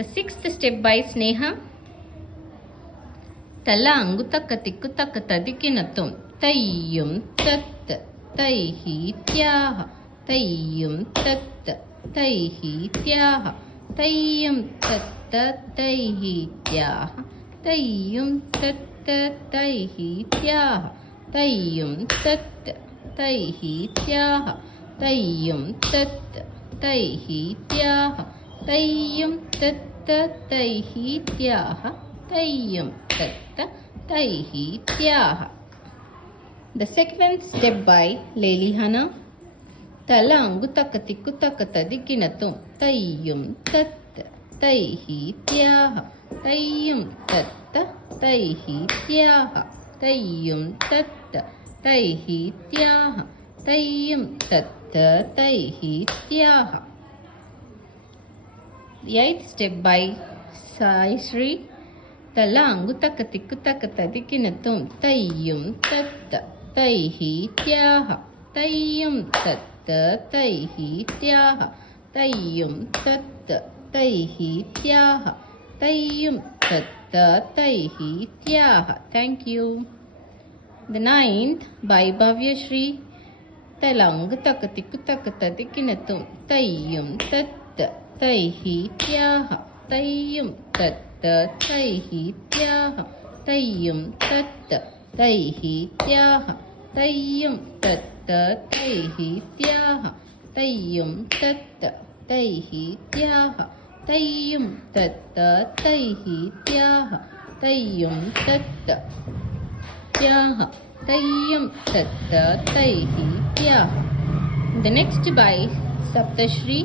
The sixth step by Sneha. Tala angutaka tikutaka tadikinatum. Tayyum tat taihi tyaha. Tayyum tat taihi tyaha. Tayyum tat taihi tyaha. Tayyum tat taihi tyaha. Tayyum tat taihi tyaha. Tayyum tat taihi tyaha. Tayyum tat taihi tyaha. Tayyum tat taihi tyaha. The seventh step by Lelihana. Tala angutaka tikutaka tadikinatum. Tayyum tat taihi tyaha. Tayyum tat taihi tyaha. Tayyum tat taihi tyaha. Tayyum tat taihi tyaha. The eighth step by Sai Sri. Tala angutaka tikutaka tadikinatum. Tayyum tat taihi tyaha. Tayyum tat taihi tyaha. Tayyum tat taihi tyaha. Tayyum tat taihi tyaha. Thank you. The ninth by Bhavya Shri. Tala angutaka tikutaka tadikinatum. Tayyum tat taihi tyaha. Tayyum tat taihi tyaha. Tayyum tat taihi tyaha. Tayyum tat taihi tyaha. Tayyum tat taihi tyaha. Tayyum tat taihi tyaha. Tayyum tat tyaha. Tayyum tat taihi tyaha. The next by Saptashri.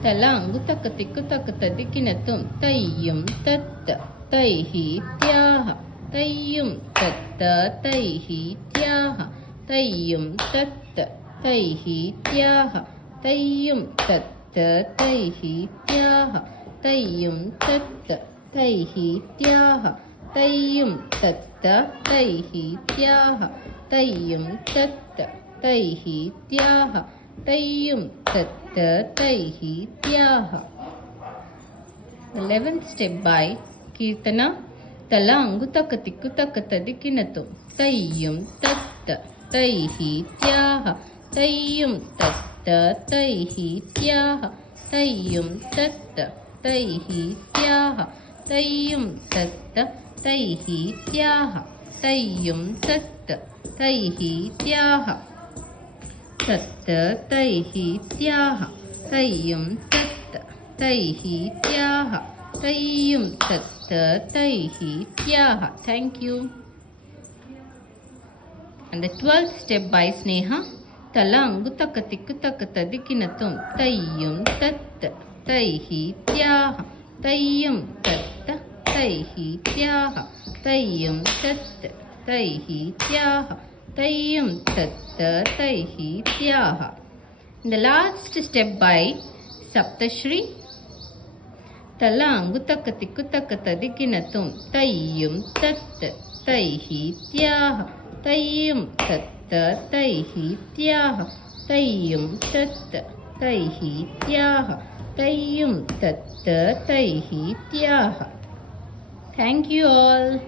Tala angutaka tikutaka tadikinatum. Tayyum tat taihi tyaha. Tayyum tat taihi tyaha. Tayyum tat taihi tyaha. Tayyum tat taihi tyaha. Tayyum tat taihi tyaha. Tayyum tat taihi tyaha. Tayyum tat taihi tyaha. Tayyum tat taihi tyaha. 11th step by Kirtana. Tala angutaka tikutaka tadikinatum. Tayyum tat taihi tyaha. Tayyum tat taihi tyaha. Tayyum tat taihi tyaha. Tayyum tat taihi tyaha. Tayyum tat taihi tyaha. Tat taihi tyaha. Tayyum tat taihi tyaha. Tayyum tat taihi tyaha. Thank you. And the 12th step by Sneha. Tala angutaka tikutaka tadikinatum. Tayyum tat taihi tyaha. Tayyum tat taihi tyaha. Tayyum tat taihi tyaha. Tayyum tat taihi tyaha. The last step by Saptashri. Tala angutaka tikutaka tadikinatum. Tayyum tat taihi tyaha. Tayyum tat taihi tyaha. Tayyum tat taihi tyaha. Tayyum tat taihi tyaha. Thank you all.